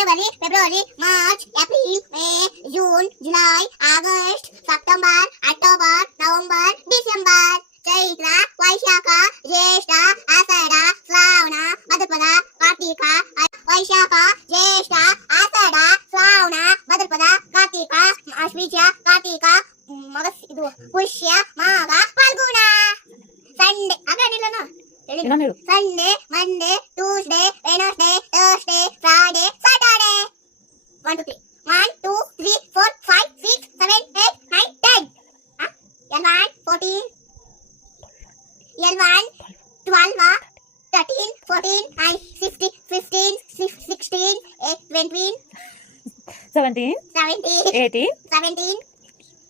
January, February, March, April, May, June, July, August, September, October, November, December. Chaitra वैशाख ज्येष्ठ आषाढ़ श्रावण भाद्रपद कार्तिक वैशाख ज्येष्ठ आषाढ़ श्रावण भाद्रपद कार्तिक आश्विज कार्तिक ಇದು Pushya Magha Phalguna Sunday ಆಗಲಿಲ್ಲನೋ Sunday Monday Tuesday Wednesday Thursday Friday Saturday 1 2 3 4 5 6 7 8 9 10 L1 14 L1 12 13 14 and 15 16 17 17 18 17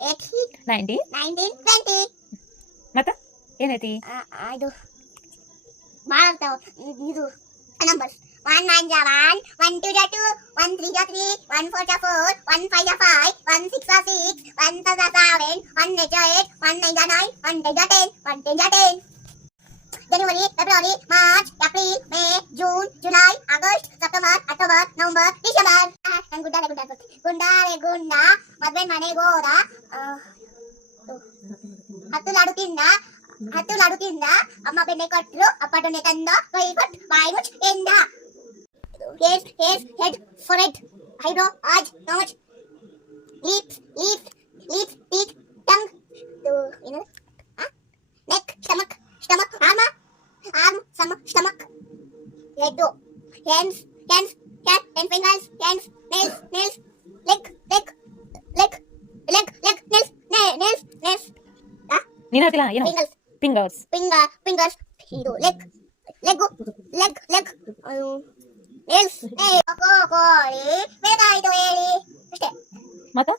18 19 20 ಮತ್ತೆ ಏನೈತಿ ಇದು ಮಾಡ್ತಾವ ಇದು numbers 1 9 1 1 2 2 1 3 3 1 4 4 1 5 5 1 6 6 1 7 1 8 1 9 9 1 10 1 10 January, February, March, April, May, June, July, August, September, October, November, December. ಗುಂಡ ಮದ್ವೆ ಮನೆಗೆ ಹೋದ ಹತ್ತು ಲಾಡು ತಿಂದ ಅಮ್ಮ ಬೆಣ್ಣೆ ಕೊಟ್ಟರು ಅಪ್ಪ ದೊಣ್ಣೆ ತಂದ ಕೈ ಕೊಟ್ಟು ಬಾಯಿ ಮುಚ್ಚ ಎಂದ head forehead eyebrow eyes nose lips teeth tongue ಏನು neck stomach arm stomach head hands cat 10 fingers hands nails leg nails ನೀನು ಹೇಳ್ತಿಲ್ಲ ಏನು ಫಿಂಗರ್ಸ್ fingers ಇದು leg nails ಕೋಳಿ ಬೇಕಾಯ್ತು ಹೇಳಿ ಅಷ್ಟೇ ಮತ್ತೆ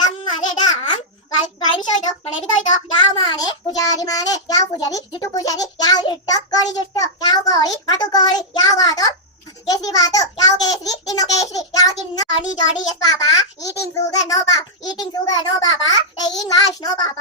ಡಮ್ಮರೆ ಡಾಮ್ ಗಾಳಿ ಬಿಸೋಯ್ತು ಮನೆ ಬಿದ್ದೋಯ್ತು ಯಾವ ಮನೆ ಪೂಜಾರಿ ಮನೆ ಯಾವ ಪೂಜಾರಿ ಜುಟ್ಟು ಪೂಜಾರಿ ಯಾವ ಜುಟ್ಟು ಕೋಳಿ ಜುಟ್ಟು ಯಾವ ಕೋಳಿ ಮಾತು ಕೋಳಿ ಯಾವ ಮಾತು ಕೇಸರಿ ಬಾತು ಯಾವ ಕೇಸರಿ ತಿನ್ನೋ ಕೇಸರಿ ಯಾವ ತಿನ್ನೋ ಅಡಿ ಜೋಡಿ yes papa eating sugar no papa taking wash no ಪಾಪ